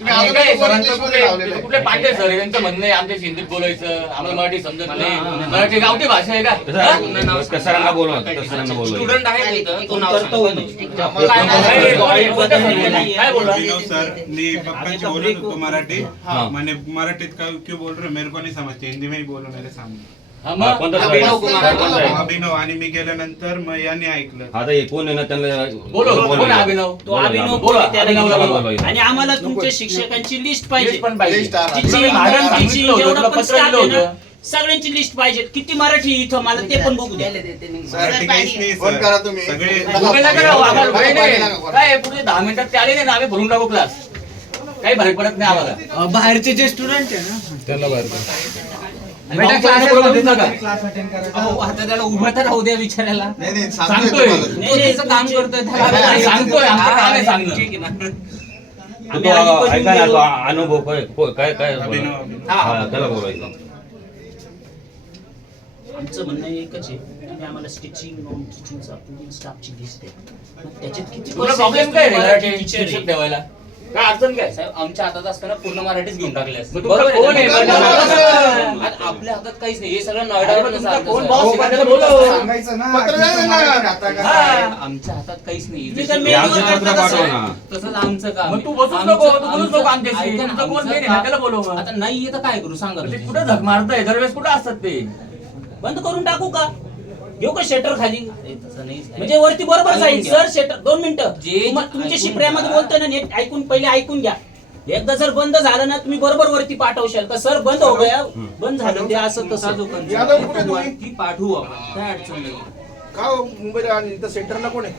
कुठले पांडे सर यांचं म्हणणं आहे आमच्या हिंदीत बोलायचं, आम्हाला मराठी समजत नाही, मराठी गावठी भाषा आहे का? सरांना बोलवा, सरांना बोलवा. स्टुडंट आहे तो नाव सर मी पप्पांची बोलत होतो मराठी, मैंने मराठीत क्यों बोल रहे मेरे को नहीं समझते, हिंदी में ही बोलो मेरे सामने. अभिनव आणि मी गेल्यानंतर मग यांनी ऐकलं. आता हे कोण आहे ना त्यांना बोलो अभिनव. तो अभिनव बोला त्याला घेऊन. आणि आम्हाला तुमच्या शिक्षकांची लिस्ट पाहिजे, सगळ्यांची लिस्ट पाहिजे. किती मराठी इथं मला ते पण बघू द्या. काय पुढे 10 मिनिटात ते आले नाही ना, आम्ही भरून टाकू क्लास, काही फरक पडत नाही आम्हाला. बाहेरचे जे स्टुडंट आहे ना त्यांना बाहेर आता त्याला उभं तर राहू द्या विचारायला. सांगतोय काम करतोय सांगतोय आमचं काम आहे सांगणं. ऐका ना, तो अनुभव काय काय त्याला बोलायचं. आमचं म्हणणं एकच आहे, तुम्ही आम्हाला स्टिचिंग नॉन टीचिंगचा पूर्ण स्टाफची लिस्ट आहे. त्याच्यात किती प्रॉब्लेम काय रे शिक्षक ठेवायला, काय अडचण काय? साहेब आमच्या हातात असताना पूर्ण मराठीच घेऊन टाकले असते. बरोबर आहे. आता आपल्या हातात काहीच नाही, हे सगळं नॉयडा कोण बॉस आहे त्याला बोलव. आमच्या हातात काहीच नाही. तसंच आमचं काम. मग तू बसूच नको, तू बोलूच नको आमच्याशी. तुमचं कोण मेन आहे त्याला बोलव. आता नाही येतं काय करू सांगा. ते कुठं झक मारताय, दरवेळेस कुठं असतात ते. बंद करून टाकू का, घेऊ का शटर खाली, तसं नाही म्हणजे वरती बरोबर जाईल. सर शटर 2 मिनिटं जे तुमच्याशी प्रेमात बोलतोय ना, नीट ऐकून पहिले ऐकून घ्या. एकदा जर बंद झालं ना, तुम्ही बरोबर वरती पाठवशाल का सर बंद हो गया, बंद झालं ते असं तसं ती पाठवू आपण, काय अडचण नाही. का मुंबईला आणि इथं सेंटरला कोण आहे?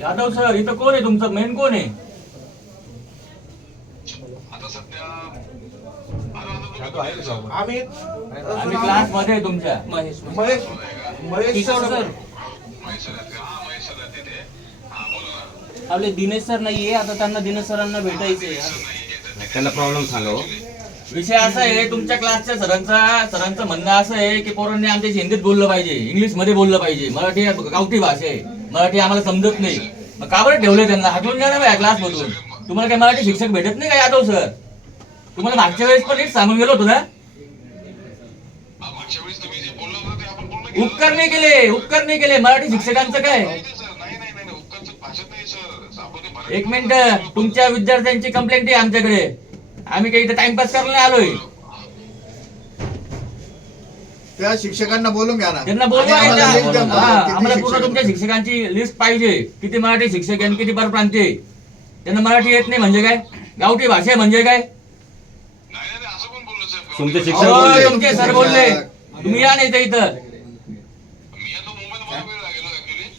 यादव सर इथं कोण आहे तुमचं मेन कोण आहे? आम्ही क्लास मध्ये तुमच्या महेश सर. आपले दिनेश सर नाहीये, आता त्यांना दिनेश सरांना भेटायचंय. त्यांना प्रॉब्लेम सांगा. विषय असा आहे, तुमच्या क्लासच्या सरांचं म्हणणं असं आहे की पोरांनी आमच्या हिंदीत बोललं पाहिजे, इंग्लिश मध्ये बोललं पाहिजे. मराठी गावठी भाषा आहे, मराठी आम्हाला समजत नाही. मग का बरं ठेवलंय त्यांना? हटवून घ्या ना क्लास मधून. तुम्हाला काय मराठी शिक्षक भेटत नाही का यादव सर? तुम्हाला मागच्या वेळेस पण नीट सांगून गेलो होतो ना. उपकार नाही केले मराठी शिक्षकांचं काय. एक मिनिट, तुमच्या विद्यार्थ्यांची कंप्लेंट आहे आमच्याकडे. आम्ही काही इथे टाइमपास करायला नाही आलोय. त्या शिक्षकांना बोलून घ्या ना, त्यांना बोलवा. आम्हाला पूर्ण तुमच्या शिक्षकांची लिस्ट पाहिजे, किती मराठी शिक्षक आणि किती परप्रांतीय. त्यांना मराठी येत नाही म्हणजे काय, गावठी भाषा म्हणजे काय. तुमचे शिक्षक तुमचे सर बोलले तुम्ही या नाही इथं.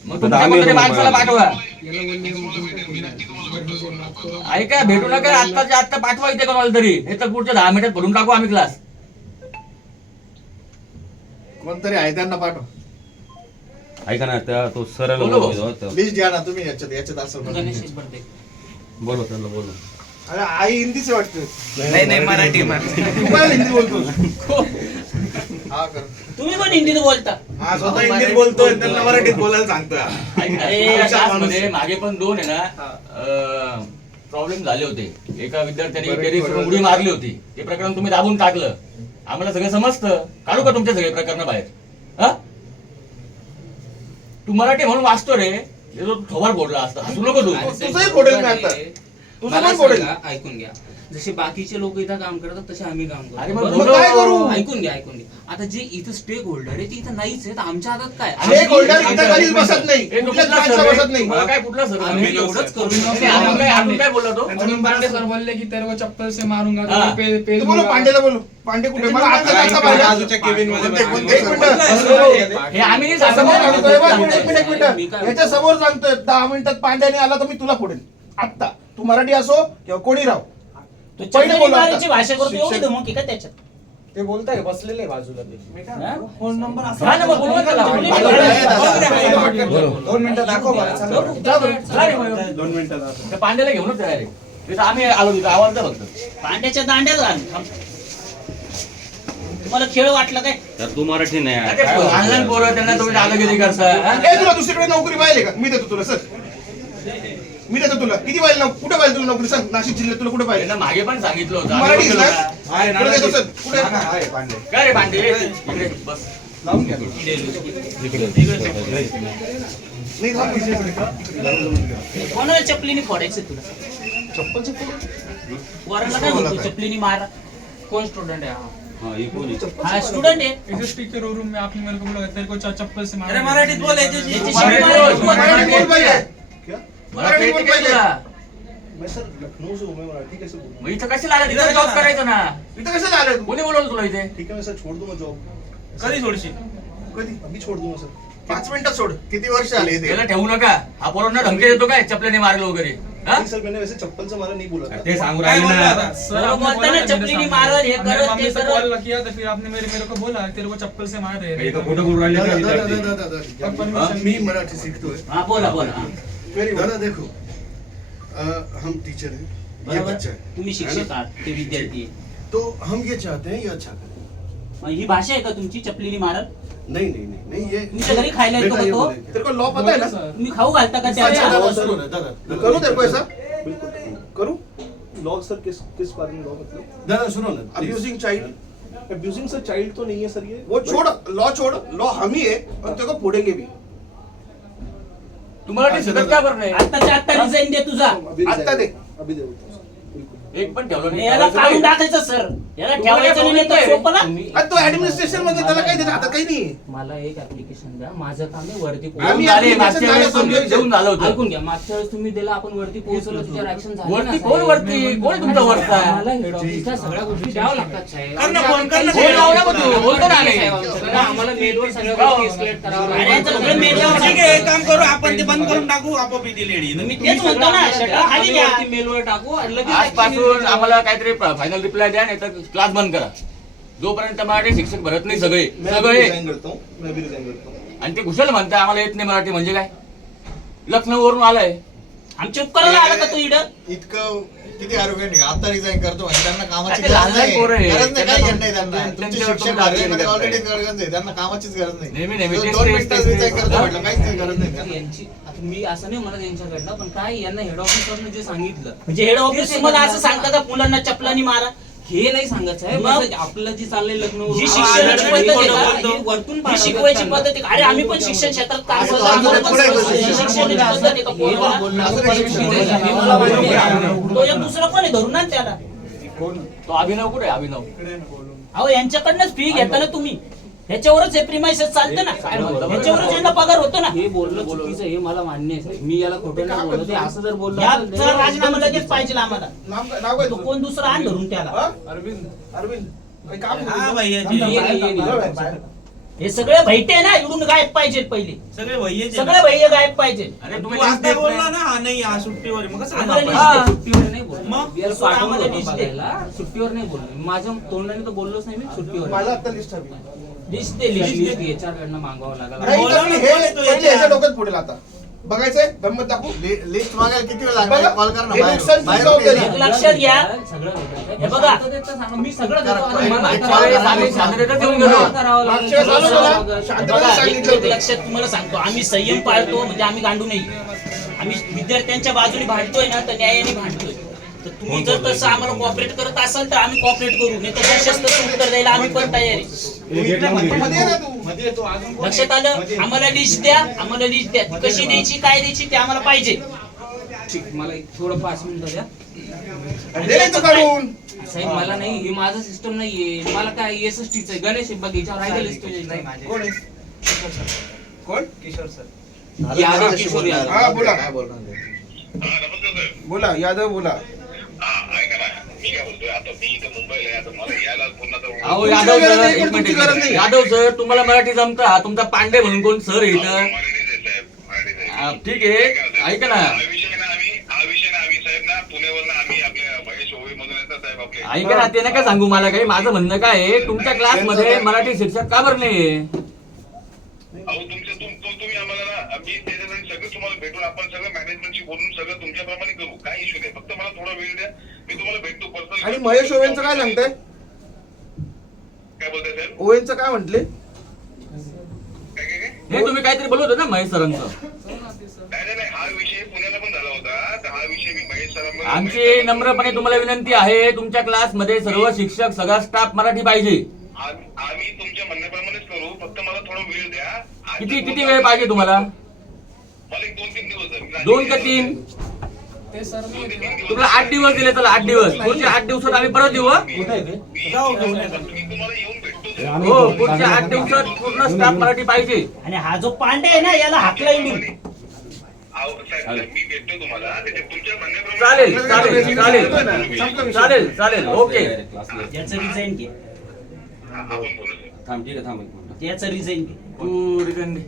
मग तुमच्या कोणतरी माणसाला पाठवा. ऐका, भेटू नका आत्ताच्या आत्ता पाठवा इथे कोणाला तरी. हे तर पुढच्या 10 मिनिटात भरून टाकू आम्ही क्लास. कोणतरी आहे त्यांना पाठवा. ऐका ना, त्या तो सरळ लिस्ट द्या ना तुम्ही. याच्यात असेल बोलो त्यांना बोलो. अरे आई हिंदीच वाटतं. नाही मराठी तुम्हाला हिंदी बोलतो. हा कर. तुम्ही पण हिंदीत बोलता. हा स्वतः हिंदीत बोलतोय, त्यांना मराठीत बोलायला सांगतोय. क्लासमध्ये मागे पण 2 आहे ना प्रॉब्लेम झाले होते. एका विद्यार्थ्याने टेरेसवरून उडी मारली होती. ते प्रकरण तुम्ही दाबून टाकलं. आम्हाला सगळं समजतं. काढू का तुमचे सगळे प्रकरण बाहेर? हा, तू मराठी म्हणून वाचतो रे, जो थोबाड फोडला असता. हसू नको तू. तुझंही फोडेल मी आता. तुझं पण फोडेल. ऐकून घ्या, जसे बाकीचे लोक इथं काम करतात तसे आम्ही काम करतो. अरे मग मग काय करू? ऐकून घ्या. आता जे इथं स्टेक होल्डर आहे ते इथं नाहीच आहे, तर आमच्या हातात काय? स्टेक होल्डर इथं कधीच बसत नाही, कुठल्याच ब्रांचला बसत नाही. मला काय कुठला सर आम्ही एवढंच करू. अजून काय बोलला तो? पांडे सर बोलले की तेरे को चप्पल से मारूंगा. हाँ. तू बोलो पांडेला बोलू. पांडे कुठे? मला आता जायचं पाहिजे. बाजूच्या केबिन मध्ये एक मिनिट. हे आम्ही नाही समोर सांगतोय बा, सांगतो. एक मिनिट. याच्या समोर सांगतोय 10 मिनिटात पांड्याने आला तर मी तुला फोडेन. आत्ता तू मराठी असो किंवा कोणी राहो. तो पहिले बोला आता. चक्री भाषा करतो, एवढी शिक्षक- धमक आहे का त्याच्यात? ते बोलताय बसलेले बाजूला ते. हा? फोन नंबर हा ना, मग बोलवा त्याला. 2 मिनिटं दाखव मला. जा बरं. जा रे मग. 2 मिनिटं जातो. त्या पांड्याला घेऊनच तयार आहे. तिथं आम्ही आलो, तिथं आवाज द्या फक्त. पांड्याच्या दांड्यात घाल. तुम्हाला खेळ वाटला काय? तर तू मराठी नाही अरे, लहान पोरं त्यांना तुम्ही दादागिरी करता. हा? ए तुला दुसरीकडे नोकरी पाहिजे का? मी देतो तुला सर. मी देतो तुला किती पाहिजे कुठे पाहिजे तुला नोकरी सांग नाशिक जिल्ह्यात तुला कुठे पाहिजे त्यांना मागे पण सांगितलं होतं मराठी आम्ही ना बोललो कुठे देतो सर कुठे काय रे भांडे इकडे बस लावून घ्या नाही लावून घ्या. कोणाला चपलीने फोडायचं तुला चप्पलचे फोड. वराला काय म्हणतो चपलीने मार कोण स्टुडंट आहे हा? हा, ही कोण आहे? हा स्टुडंट आहे इसे स्टिकर रूम में आपने मेरे को बोला तेरे को चप्पल से मारा अरे मराठीत बोल याच्याशी. याच्याशी मराठीत मराठीत बोल. बोल. मराठी बोल पाहिजे क्या? मराठी येते काय तुला? मैं सर लखनऊ से हूँ मैं मराठी कैसे बोलूं? मग इथं कशाला आला तिथं जॉब करायचं ना इथं कशाला आले तू? कोणी बोलवलं तुला इथे ठीक है मैं सर छोड़ दूंगा जॉब कधी सोडशील? कधी अभी छोड़ दूंगा सर 5 मिनिटात सोड किती वर्ष आले इथे त्याला ठेवू नका हा पोरांना धमकी देतो काय चपल्याने मारलं वगैरे हा? नहीं सर मैंने वैसे चप्पल से मारा नहीं बोला था ते सांगू काय राहिले बोलला ना आता? सर बरोबर आपने बोलता बोला ना, था चपली मेरे नहीं सामने। मारा, ये हमने करो, मम्मी ये से करो। कॉल किया तो फिर आपने मेरे को बोला तेरे को चप्पल से मार रहे हे तर खोटं बोलून राहिले का विद्यार्थी? मी मराठी सीखतोय हा बोला बोला हा. दादा देखो हम टीचर हैं ये बरोबर बच्चा है तुम्ही शिक्षक आहात ते विद्यार्थी आहे. तो हम ये चाहते हैं ये अच्छा करे मग ही भाषा आहे का तुमची चपलीने मारत नहीं नहीं नहीं नहीं ये तुमच्या घरी खायला येतो बेटा का ये तो? बोलेंगे। तेरे को लॉ पता है ना तुम्ही खाऊ घालता का अच्छा, त्याला दादा, सुनो ना, दादा करूँ तेरे को ऐसा बिल्कुल करूँ लॉ सर किस बारे में लॉ मतलब दादा सुनो ना please। Abusing child abusing sir child तो नहीं है सर ये वो छोड़ लॉ छोड़ लॉ हम ही है और तेरे को फोड़ेंगे भी तू मराठी शिकत का बरं नाही आत्ताच्या आत्ता रिझाईन दे तुझा अभी आता resign- दे अभी दे देता हूँ, बिल्कुल एक पण ठेवलं नाही याला काढून टाकायचं सर याला ठेवायचं नाही तर सोपं ना आणि तो ऍडमिनिस्ट्रेशन मध्ये त्याला काय देत आता काही नाही मला एक ऍप्लिकेशन द्या माझं काम आहे वरती आम्ही आले, application मागच्या वेळेस झालं, पण देऊन झालं होतं ऐकून घ्या मागच्या वेळेस तुम्ही दिला आपण वरती पोहोचलो तुझ्यावर ऍक्शन झाली वरती ना, कोण साहेब? वरती कोण तुमचा वरचा आम्हाला हेड ऑफिसच्या सगळ्या गोष्टी द्याव्या लागतात साहेब. कर ना फोन, कर ना फोन लाव ना मग तू, बोलतो ना आम्ही. साहेब, आमच्याकडे आम्हाला मेलवर सगळ्या गोष्टी escalate कराव्या लागतात. अरे, याचं सगळं मेलवर ठीक आहे एक काम करू आपण ते बंद करून टाकू आपोआप येते लेडी. मी तेच म्हणतो ना शटर खाली द्या मेलवर टाकू आणि लगेच आजपासून आम्हाला काहीतरी फायनल रिप्लाय द्या नाही तर क्लास बंद करा जोपर्यंत मराठी शिक्षक भरत नाही सगळे मैं भी सगळे रिजाइन करता हूँ मैं भी रिजाइन करता हूँ आणि ते कुशल म्हणता आम्हाला येत नाही मराठी म्हणजे काय लखनौ वरून आलाय आमच्या उपकाराला आला का तू इडं इतकं किती आरोग्य नाही आता रिझाईन करतो म्हणजे त्यांना कामाची ते गरज लहान नाही पोरं आहे. गरज नाही काय त्यांना घेणं नाही त्यांना त्यांच्यावर तुमचे तुम्ही शिक्षक लागले भारतीय करताय. ऑलरेडी गरज नाही त्यांना कामाचीच गरज नाही नेहमी- नेहमी दोन- तेच- दोन तेच- मिनिटात तेच- रिझाईन करतो हा? म्हटलं काहीच नाही गरज नाही त्यांना. यांची आता मी असं नाही म्हणत यांच्याकडनं पण काय यांना हेड ऑफिसवरनं जे सांगितलं म्हणजे हेड ऑफिस मला असं सांगता का मुलांना चपलानी मारा हे नाही सांगत साहेब मग? असं आपलं जे चाललंय लग्न ही शिक्षणाची पद्धत आहे का? वरतून ही शिकवायची पद्धत आहे का? अरे आम्ही पण शिक्षण क्षेत्रात काम करतो आम्हाला पण पुढे समजतं. ही शिक्षणाची पद्धत आहे का पोराला? तो एक दुसरा कोण आहे धरून आण त्याला तो अभिनव कुठे आहे? अभिनव अहो यांच्याकडनंच फी घेता ना तुम्ही ह्याच्यावरच हे प्रिमायसेस चालतं ना ह्याच्यावरच यांना पगार होतो ना हे बोलणं चुकीचं आहे, हे मला मान्य आहे साहेब. मी याला खोटं नाही बोलत आहे. असं जर बोललं असेल तर- याचा राजीनामा लगेच पाहिजे आम्हाला नाव काय तो तुझं? कोण दुसरा आण धरून त्याला हा? अरविंद काही काम हा नाही. भाई ये नाही, ये नाही. बरोबर आहे. हे सगळे भैटे ना इकडून गायब पाहिजे पहिले सगळे भैयेचे सगळे भैया गायब पाहिजे अरे तू तुम्ही आता बोलला ना हा नाही हा सुट्टीवर आहे. मग कसं आम्हाला करणार? लिस्ट दे. सुट्टीवर नाही बोललो. मग? याला सोडा, पाठवलं आम्हाला होतं लिस्ट दे. बघायला. सुट्टीवर नाही बोललो माझ्या तोंडाने तर बोललोच नाही मी सुट्टीवर मला आता लिस्ट हवी लिस्ट दे लिस्ट लिस्ट HR कडनं मागवावं लागेल नाही बोला तर ना, हे बोल तू पहिले याच्या. याच्या डोक्यात पुढे आता बघायचंय गंमत दाखवू लिस्ट मागायला किती वेळ बघा, लागणार कॉल कर ना हे बाहेर. नुकसान बाहेर तुमचं कुठे होतं आहे? एक लक्षात घ्या सगळं भेटायचं. हे बघा. शांततेत तर सांगा. मी सगळं देतो. करा, आणि मला मागच्या वेळेस आम्ही शांततेतच येऊन गेलो. करावं लागेल. मागच्या वेळेस आलो करावं ना, लागेल. शांत- बघा, सांगितलं एक होतं. लक्षात तुम्हाला सांगतो आम्ही संयम पाळतो म्हणजे आम्ही गांडू नाही आम्ही विद्यार्थ्यांच्या बाजूने भांडतोय ना तर न्यायाने भांडतोय तर तुम्ही जर तसं आम्हाला कॉपरेट करत असाल तर आम्ही कॉपरेट करू नाही तर सशस्त्र उत्तर द्यायला आम्ही पण तयार आहे मध्ये ये ना तू मध्ये येतो अजून कोण लक्षात आलं आम्हाला लिस्ट द्या आम्हाला लिस्ट द्या ती कशी द्यायची काय द्यायची ते आम्हाला पाहिजे ठीक मला एक थोडं 5 मिनिटं द्या दे ना तू काढून साहेब मला नाही हे माझं सिस्टम नाहीये मला काय SST चं गणेश आहे बघ याच्यावर राहिलेलं लिस्ट कोण आहे कोण यादव किशोर यादव हा बोला काय बोलणार ते? बोला यादव बोला अहो यादव तुमची गरज सर नाही, एक पण तुमची मिनिट गरज नाही. यादव सर तुम्हाला मराठी जमतं हा तुमचा पांडे म्हणून कोण सर आहे इथं हा, ठीक आहे ऐका ना ऐका ना ते नका सांगू मला काही माझं म्हणणं काय आहे तुमच्या क्लासमध्ये मराठी शिक्षक का बरं नाही तुम्ही आम्हाला ना मी त्याच्यासाठी सगळं तुम्हाला भेटून आपण सगळं मॅनेजमेंटशी बोलून सगळं तुमच्याप्रमाणे करू काय इश्यू नाही फक्त मला थोडा वेळ द्या मी तुम्हाला भेटतो पर्सनल आणि महेश ओवेनचं काय सांगताय काय बोलताय सर ओवेनचं काय म्हटले काय हे तुम्ही काहीतरी बोलत होते ना महेश सरांचं नाही हा विषय पुण्याला पण झाला हा विषय मी महेश सरांमध्ये आमची नम्रपणे तुम्हाला विनंती आहे, तुमच्या क्लासमध्ये सर्व शिक्षक सगळा स्टाफ मराठी पाहिजे. आम्ही तुमच्या म्हणण्याप्रमाणेच करू, फक्त मला थोडा वेळ द्या. किती किती वेळ पाहिजे तुम्हाला? मला एक 2-3 दिवस द्या. 2 का 3? तुला 8 दिवस दिले, चला 8 दिवस. पुढच्या 8 दिवसात आम्ही परत येऊ. मी तुम्हाला येऊन भेटतो. हो, पुढच्या 8 दिवसात पूर्ण स्टाफ मराठी पाहिजे. आणि हा जो पांडे आहे ना याला हाकला येईल. मी भेटतो तुम्हाला. त्याच्यात तुमच्या म्हणण्याप्रमाणे चालेल चालेल चालेल चालेल चालेल ओके. त्याचं रिझाईन घे. आपण बोलू. थांब, ठीक आहे, थांब एक मिनिट. त्याचं रिझाईन घे. तू रिटर्न दे.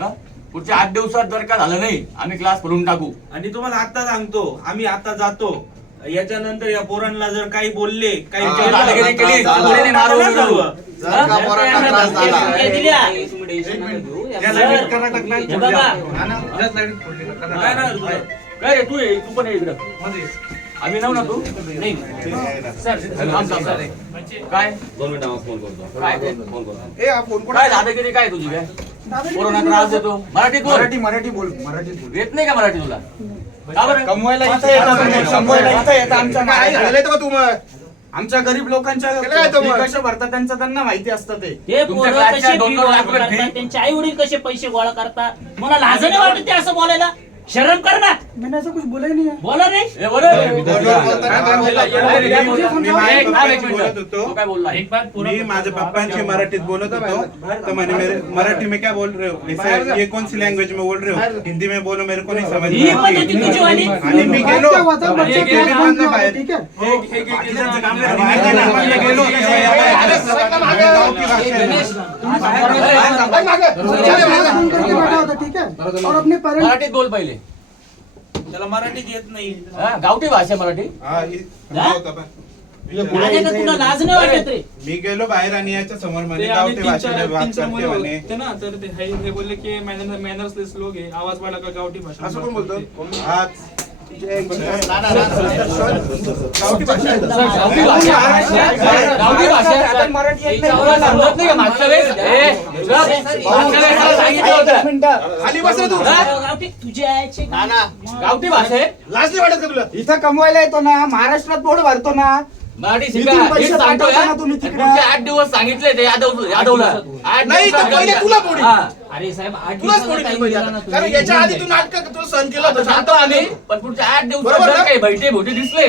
हा? पुढच्या 8 दिवसात जर का झालं नाही, आम्ही क्लास भरून टाकू. आणि तुम्हाला आता सांगतो, आम्ही आता जातो. याच्यानंतर या पोरांना जर काही बोलले, काही तुमची दादागिरी केली, तुमच्याने मारून दिलं. जर का पोरांना त्रास झाला काय दिल्या? काय रे तू ये, तू पण ये इकडं. आम्ही नाव ना तू नाही काय 2 मिनिटांवर फोन करतो. काय ते? फोन करतो. ए हा फोन काय दादागिरी काय तुझी काय? कोरोना त्रास देतो. मराठीत बोल. मराठी बोल मराठीत बोल. येत नाही का मराठी तुला? का बरं? कमवायला इथं येतात तुम्ही, कमवायला इथं येतात आमच्या काय झालंय तर तू मग? आमच्या गरीब लोकांच्या केलं काय तो मग? फी कशा भरतात त्यांचं त्यांना माहिती असतं ते. ते तुमच्या पोरं क्लासच्या कशी 2-2 फी गोळा लाख रुपये करतात, फी? त्यांचे आई वडील कसे पैसे गोळा करतात. मला लाज नाही वाटत ते असं बोलायला. शरम कर ना. बोला नाही. ए, बरं. बोलत होतो. तू काय बोलला? मी माझ्या पप्पांशी मराठीत बोलत होतो, तो मैंने मराठी में क्या बोल रहे हो, ऐसा ये कौन सी लैंग्वेज में बोल रहे हो, हिंदी में बोलो, मेरे को नहीं समझ ही में पद्धती आती. तुझी वाली. आणि मी गेलो गेलो बाहेर. बाकीच्यांचं काम करा. मी गेलो तेव्हा या बाहेर गाव की भाषा आहे. मराठीत बोल पहिले. त्याला मराठीच येत नाही. हा, गावठी भाषा मराठी. हा, होता पण. आले का तुला लाज नाही वाटत रे? मी गेलो बाहेर आणि याच्या समोर म्हणे ते आम्ही गावठी भाषेने बात करते म्हणे. होते ना, तर ते बोलले की मॅनर्सलेस लोक आहे, आवाज वाढला का गावठी भाषा. असं कोण बोलतो? आज गावठी भाषा आहे. गावठी भाषा. गावठी भाषा. तुला समजत नाही का मागच्या वेळेस? ए, मागच्या वेळेस मला सांगितलं होतं. खाली बस रे तू. गावठी तुझ्या आईचे गावठी भाषा आहे. लाज नाही वाटत का तुला? इथं कमवायला येतो ना, महाराष्ट्रात पोट भरतो ना. मराठी शिका. इथून पैसे हेच सांगतोय, पाठवता ना हा. तुम्ही तिकडे. पुढचे 8 दिवस सांगितले ते यादवला 8 नाही, दिवसात तर पहिले कमी तुला करा. पोडी. हा. अरे साहेब 8 तुलाच दिवसाचा पोडी time पाहिजे दिला आता. ना कारण तुम्ही. याच्या आधी तू नाटक तुला सहन केलं आता होतं. सांगतो आम्ही, पण पुढच्या 8 दिवसात बरोबर जर ना? काही बैठे भोटे दिसले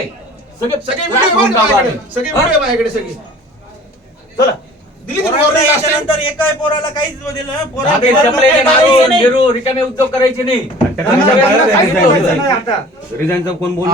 सगळे सगळे क्लास व्हिडिओ भरून टाकू आम्ही. सगळे व्हिडिओ माझ्याकडे सगळी. चला दिली ती पोरांना warning last time. याच्यानंतर एकाही पोराला काहीच दिलं ना. पोरांना आपले पोरांना चपले काही मारून करायचं नाही. गिरू रिकामे उद्योग करायचे नाही. त्या आमच्या वेळेस बाहेर सांगितलं resign होतं. नाही आता. रिझाईनचा कोण बोललं